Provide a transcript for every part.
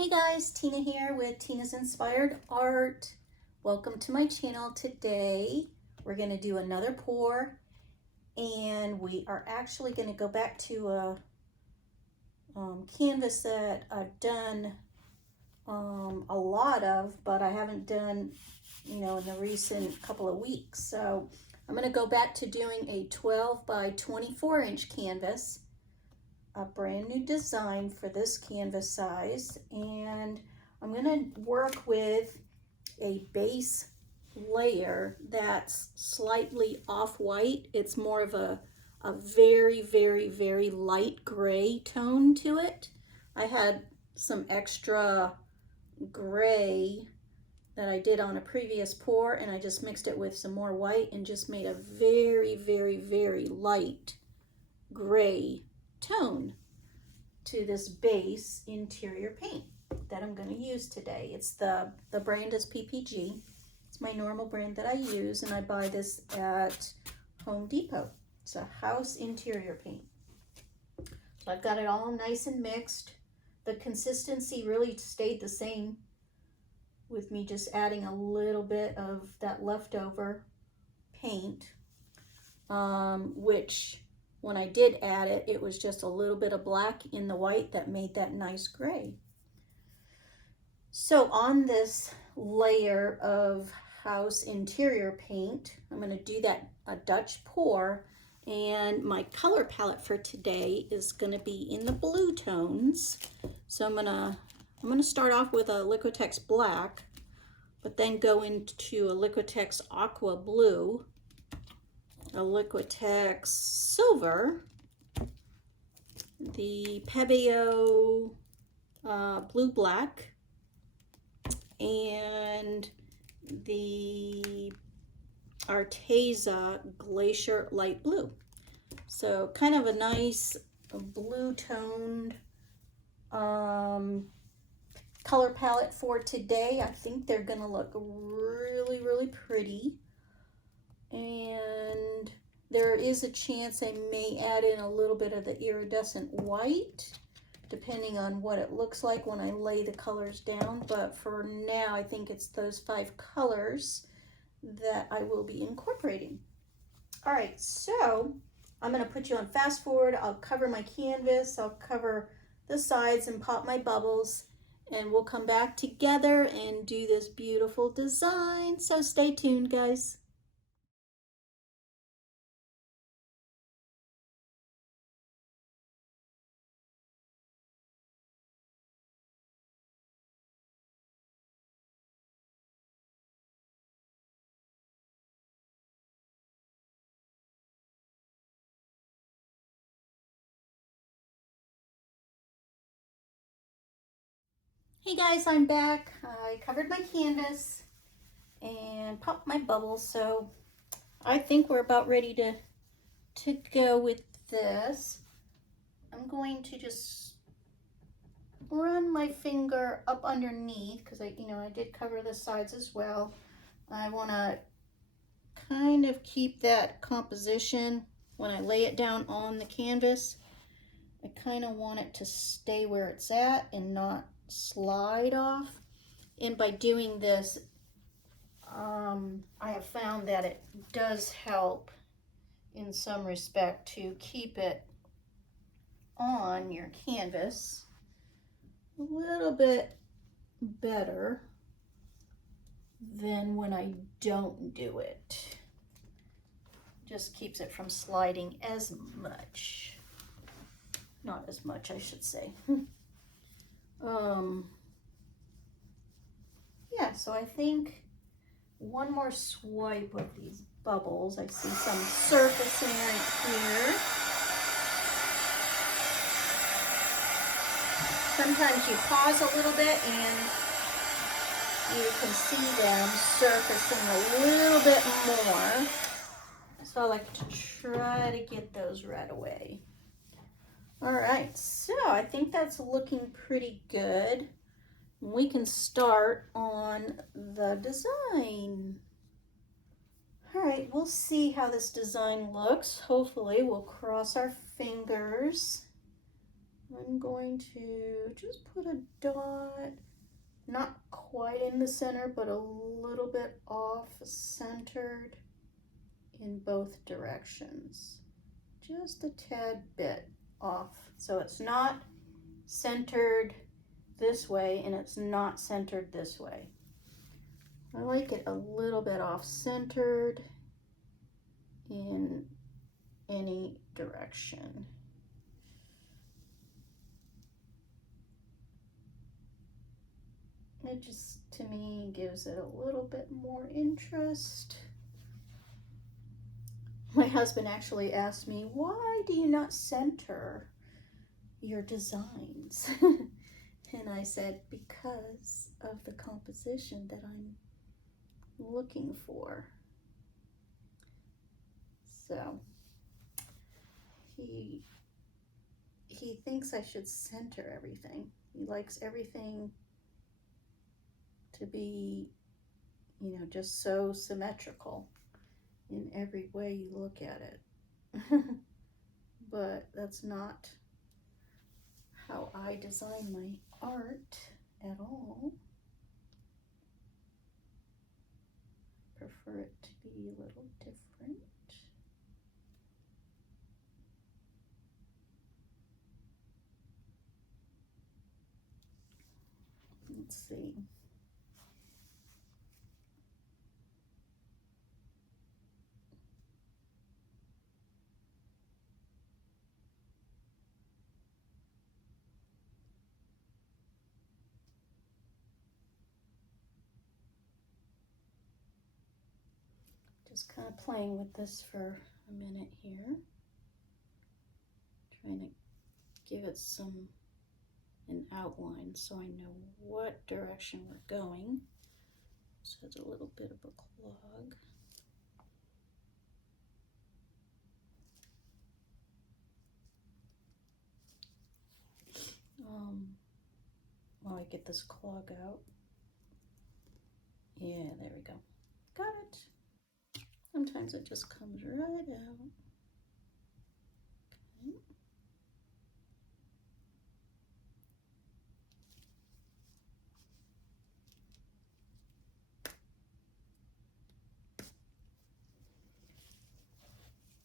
Hey guys, Tina here with Tina's Inspired Art. Welcome to my channel. Today we're going to do another pour, and we are actually going to go back to a canvas that I've done a lot of, but I haven't done, in the recent couple of weeks. So I'm going to go back to doing a 12 by 24 inch canvas. A brand new design for this canvas size, and I'm going to work with a base layer that's slightly off-white. It's more of a very, very, very light gray tone to it. I had some extra gray that I did on a previous pour, and I just mixed it with some more white and just made a very, very, very light gray tone to this base interior paint that I'm going to use today. It's the brand is PPG. It's my normal brand that I use, and I buy this at Home Depot. It's a house interior paint. So I've got it all nice and mixed. The consistency really stayed the same with me just adding a little bit of that leftover paint, which when I did add it, it was just a little bit of black in the white that made that nice gray. So on this layer of house interior paint, I'm going to do a Dutch pour, and my color palette for today is going to be in the blue tones. So I'm going to start off with a Liquitex black, but then go into a Liquitex aqua blue, a Liquitex silver, the Pebeo blue black, and the Arteza Glacier light blue. So kind of a nice blue toned color palette for today. I think they're gonna look really, really pretty. And there is a chance I may add in a little bit of the iridescent white, depending on what it looks like when I lay the colors down. But for now, I think it's those 5 colors that I will be incorporating. All right, so I'm going to put you on fast forward. I'll cover my canvas, I'll cover the sides and pop my bubbles, and we'll come back together and do this beautiful design. So stay tuned, guys. Hey guys, I'm back. I covered my canvas and popped my bubbles, so I think we're about ready to go with this. I'm going to just run my finger up underneath because I did cover the sides as well. I want to kind of keep that composition when I lay it down on the canvas. I kind of want it to stay where it's at and not slide off. And by doing this, I have found that it does help in some respect to keep it on your canvas a little bit better than when I don't do it. Just keeps it from sliding as much. Not as much, I should say. Yeah, so I think one more swipe of these bubbles. I see some surfacing right here. Sometimes you pause a little bit and you can see them surfacing a little bit more. So I like to try to get those right away. All right, so I think that's looking pretty good. We can start on the design. All right, we'll see how this design looks. Hopefully, we'll cross our fingers I'm going to just put a dot, not quite in the center, but a little bit off centered in both directions. Just a tad bit off. So it's not centered this way and it's not centered this way. I like it a little bit off centered in any direction. It just, to me, gives it a little bit more interest. My husband actually asked me, why do you not center your designs? And I said, because of the composition that I'm looking for. So he thinks I should center everything. He likes everything to be, you know, just so symmetrical in every way you look at it. But that's not how I design my art at all. I prefer it to be a little different. Let's see. Just kind of playing with this for a minute here. Trying to give it an outline so I know what direction we're going. So it's a little bit of a clog. While I get this clog out. Yeah, there we go. Got it. Sometimes it just comes right out. Okay.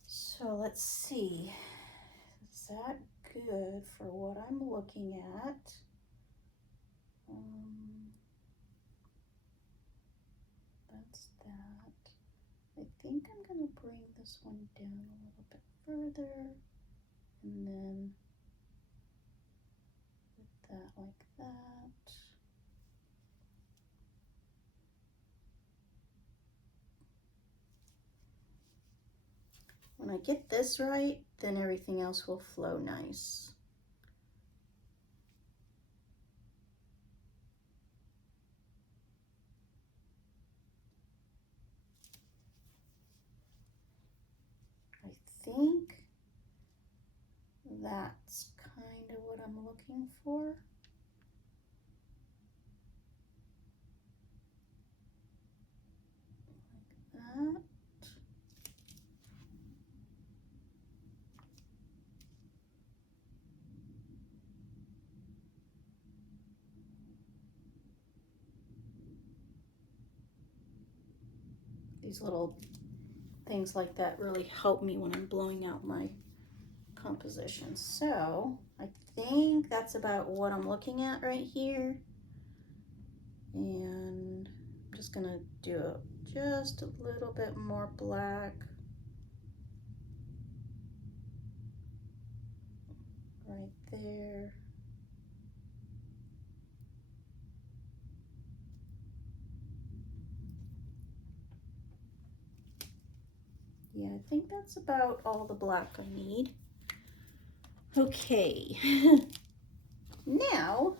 So let's see. Is that good for what I'm looking at? That's that. I think I'm going to bring this one down a little bit further and then put that like that. When I get this right, then everything else will flow nice. I think that's kind of what I'm looking for. Like that. These little things like that really help me when I'm blowing out my composition. So I think that's about what I'm looking at right here. And I'm just gonna do just a little bit more black right there. Yeah, I think that's about all the black I need. Okay, now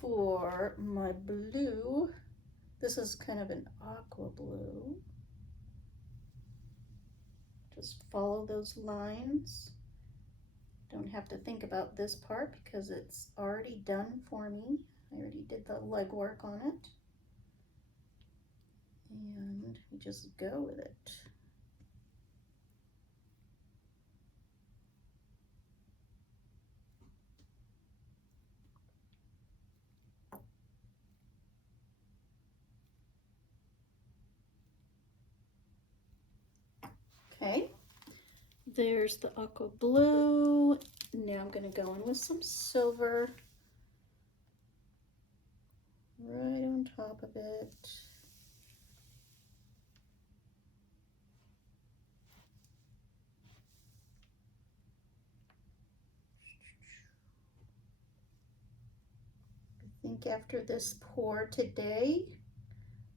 for my blue. This is kind of an aqua blue. Just follow those lines. Don't have to think about this part because it's already done for me. I already did the legwork on it. And we just go with it. Okay, there's the aqua blue. Now I'm going to go in with some silver right on top of it. I think after this pour today,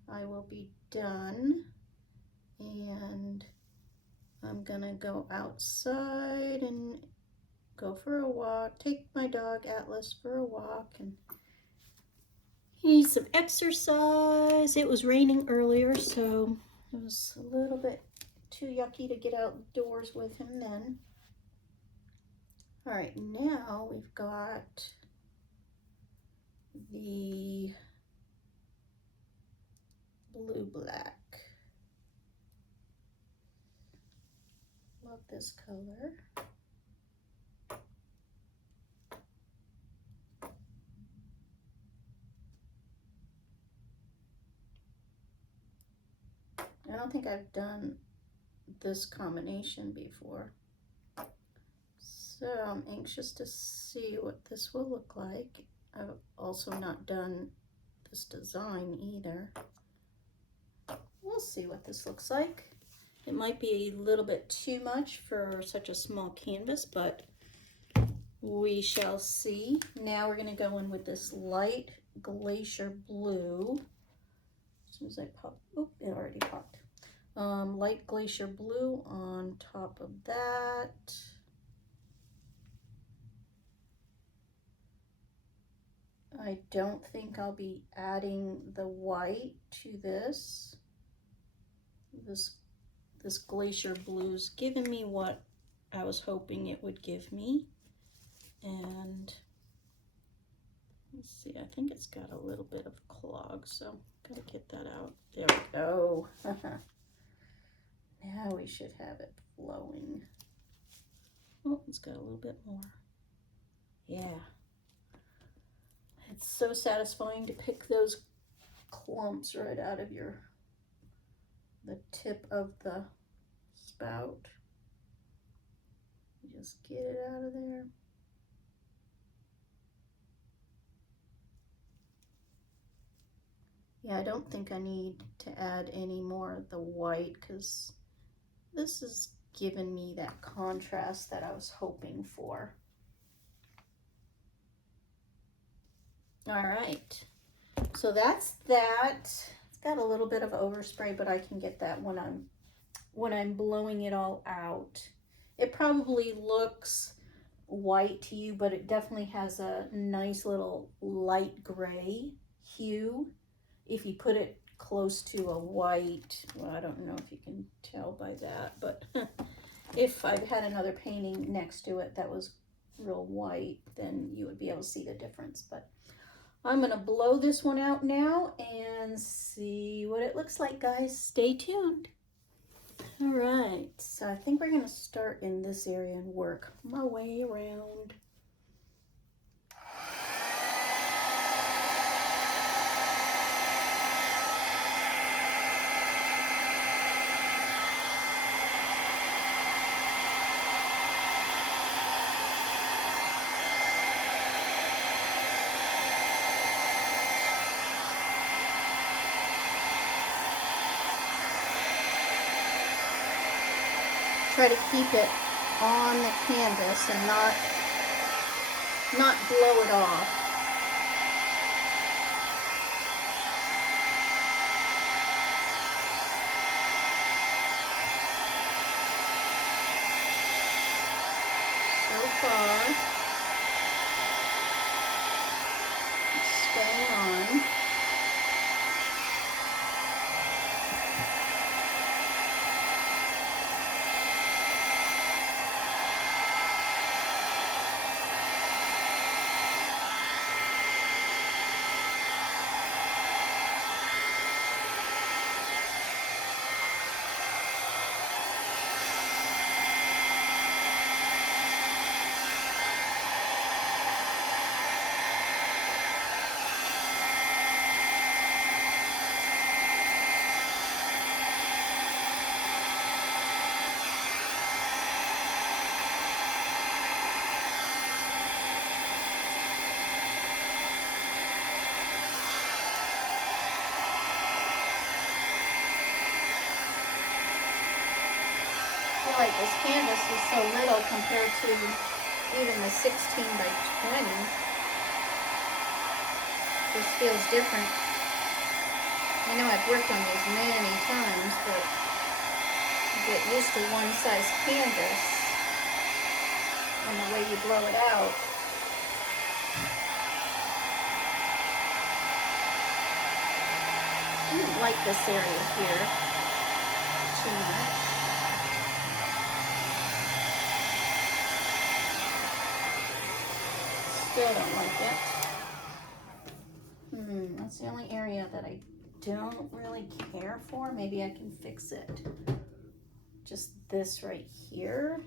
I will be done, and I'm gonna go outside and go for a walk, take my dog Atlas for a walk, and he needs some exercise. It was raining earlier, so it was a little bit too yucky to get outdoors with him then. All right, now we've got the blue black. Love this color. I don't think I've done this combination before, so I'm anxious to see what this will look like. I've also not done this design either. We'll see what this looks like. It might be a little bit too much for such a small canvas, but we shall see. Now we're going to go in with this light glacier blue. As soon as I pop, oh, it already popped. Light glacier blue on top of that. I don't think I'll be adding the white to this. This glacier blue's given me what I was hoping it would give me. And let's see, I think it's got a little bit of clog, so gotta get that out. There we go. Now we should have it flowing. Oh, it's got a little bit more. Yeah. It's so satisfying to pick those clumps right out of the tip of the spout. Just get it out of there. Yeah, I don't think I need to add any more of the white because this is giving me that contrast that I was hoping for. All right, so that's that. It's got a little bit of overspray, but I can get that when I'm blowing it all out. It probably looks white to you, but it definitely has a nice little light gray hue. If you put it close to a white, well, I don't know if you can tell by that, but if I had another painting next to it that was real white, then you would be able to see the difference. But I'm going to blow this one out now and see what it looks like, guys. Stay tuned. All right, so I think we're going to start in this area and work my way around. Try to keep it on the canvas and not blow it off. So far, it's staying on. like this canvas is so little compared to even the 16 by 20. This feels different. I know I've worked on these many times, but you get used to one size canvas and the way you blow it out. I don't like this area here too much. Still don't like it. That's the only area that I don't really care for. Maybe I can fix it. Just this right here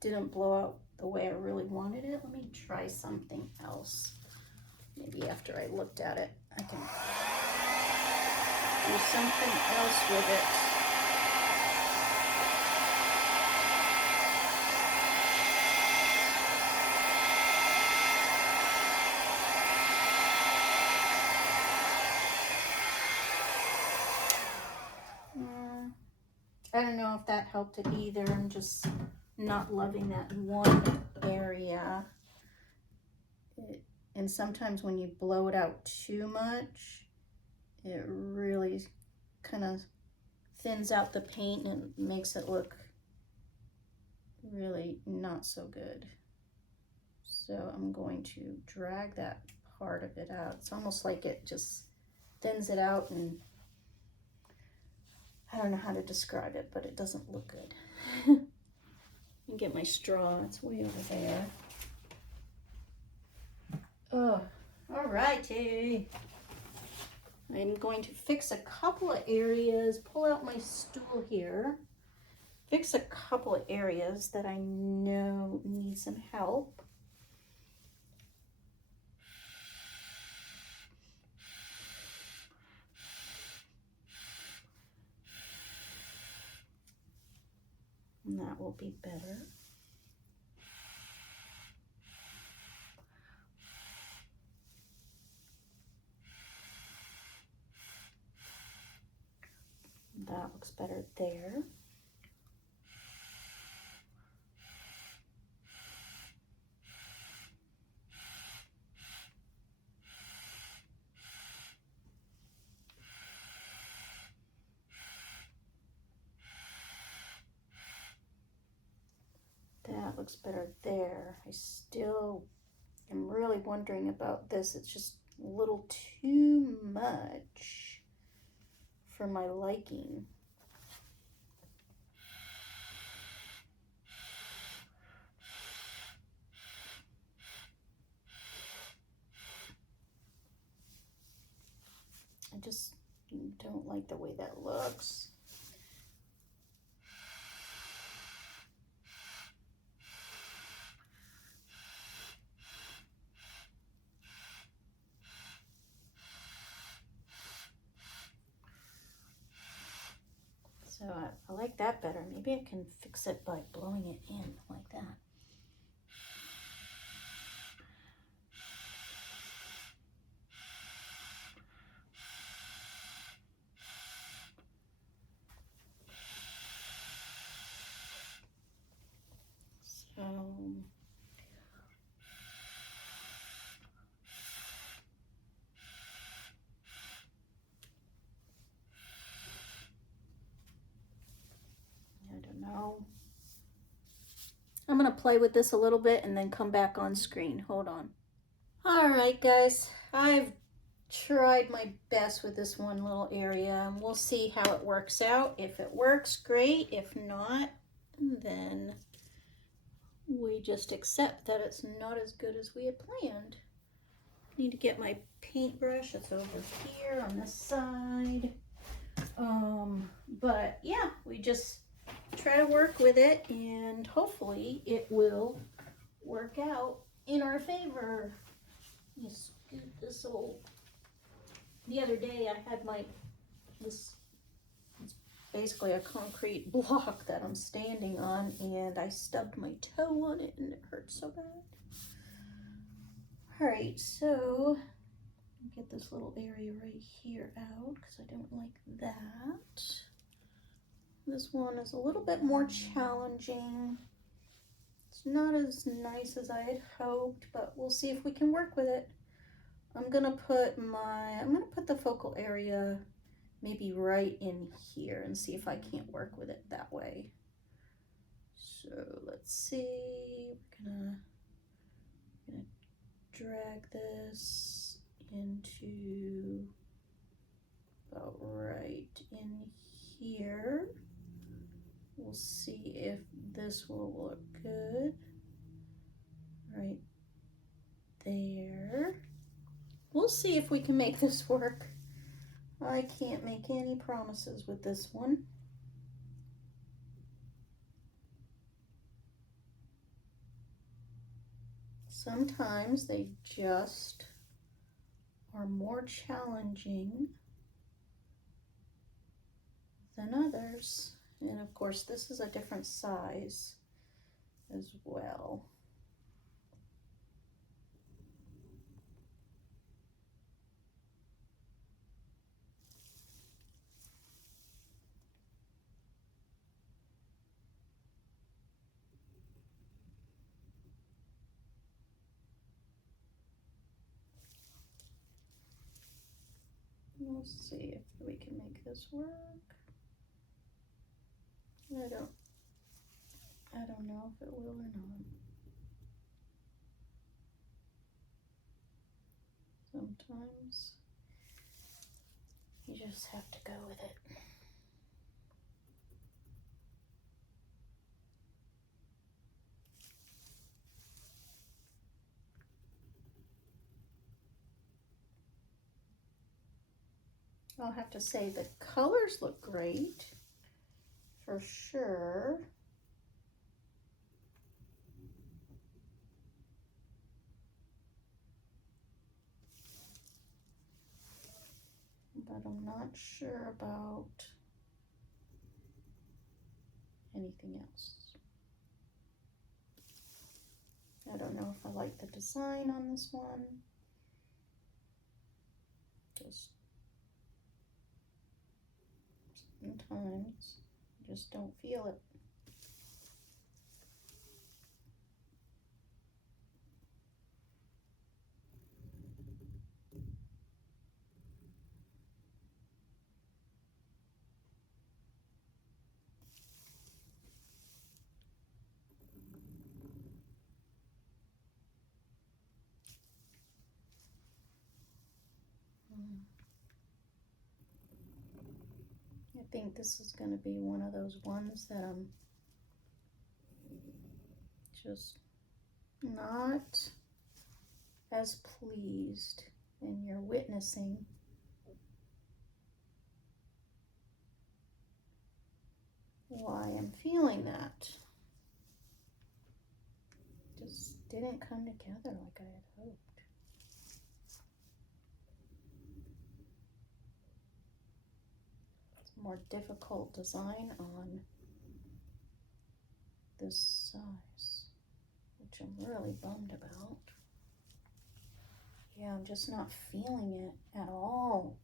didn't blow out the way I really wanted it. Let me try something else. Maybe after I looked at it, I can do something else with it. I don't know if that helped it either. I'm just not loving that one area. And sometimes when you blow it out too much, it really kind of thins out the paint and makes it look really not so good. So I'm going to drag that part of it out. It's almost like it just thins it out, and I don't know how to describe it, but it doesn't look good. And get my straw, it's way over there. Oh, all righty. I'm going to fix a couple of areas, pull out my stool here, fix a couple of areas that I know need some help. And that will be better. That looks better there. That looks better there. I still am really wondering about this. It's just a little too much for my liking. I just don't like the way that looks. So I like that better. Maybe I can fix it by blowing it in like that. So I don't know. I'm gonna play with this a little bit and then come back on screen. Hold on. All right, guys, I've tried my best with this one little area, and we'll see how it works out. If it works, great. If not, then we just accept that it's not as good as we had planned. Need to get my paintbrush. It's over here on this side. But yeah, we just try to work with it, and hopefully it will work out in our favor. Let me scoot this old. The other day I had this, it's basically a concrete block that I'm standing on, and I stubbed my toe on it and it hurt so bad. All right, so get this little area right here out because I don't like that. This one is a little bit more challenging. It's not as nice as I had hoped, but we'll see if we can work with it. I'm gonna put the focal area maybe right in here and see if I can't work with it that way. So let's see, we're gonna drag this into about right in here. We'll see if this will look good. Right there. We'll see if we can make this work. I can't make any promises with this one. Sometimes they just are more challenging than others. And of course, this is a different size as well. We'll see if we can make this work. I don't know if it will or not. Sometimes you just have to go with it. I'll have to say the colors look great, for sure. But I'm not sure about anything else. I don't know if I like the design on this one. Just sometimes I just don't feel it. I think this is going to be one of those ones that I'm just not as pleased, and you're witnessing why I'm feeling that. Just didn't come together like I had hoped. It's a more difficult design on this size, which I'm really bummed about. Yeah, I'm just not feeling it at all.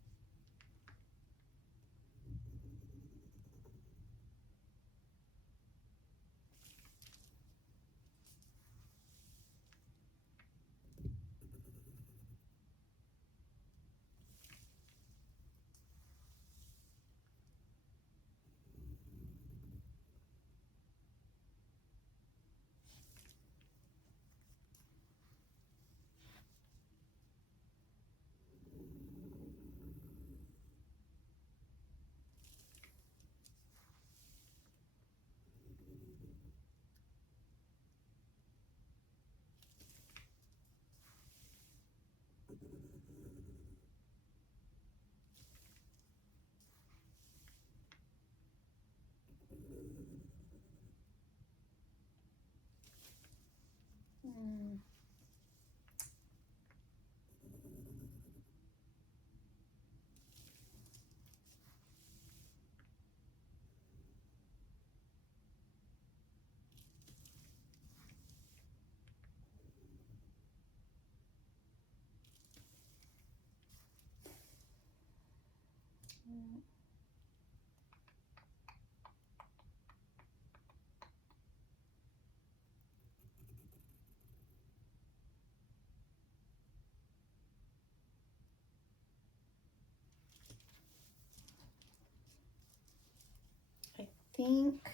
think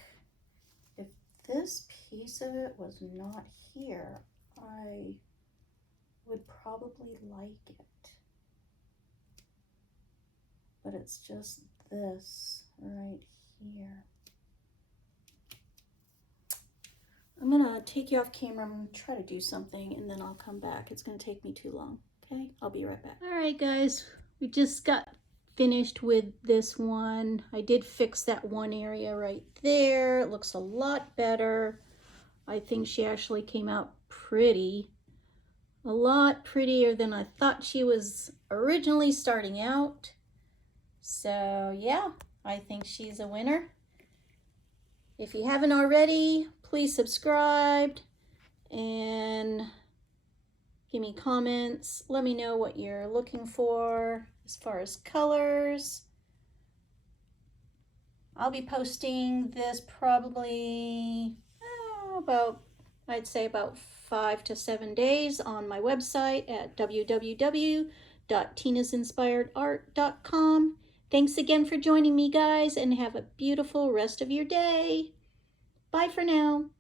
if this piece of it was not here, I would probably like it. But it's just this right here. I'm gonna take you off camera. I'm gonna try to do something and then I'll come back. It's gonna take me too long. Okay, I'll be right back. All right, guys, we just got finished with this one. I did fix that one area right there. It looks a lot better. I think she actually came out pretty. A lot prettier than I thought she was originally starting out. So yeah, I think she's a winner. If you haven't already, please subscribe and give me comments. Let me know what you're looking for as far as colors. I'll be posting this probably I'd say about 5 to 7 days on my website at www.tinasinspiredart.com. Thanks again for joining me, guys, and have a beautiful rest of your day. Bye for now.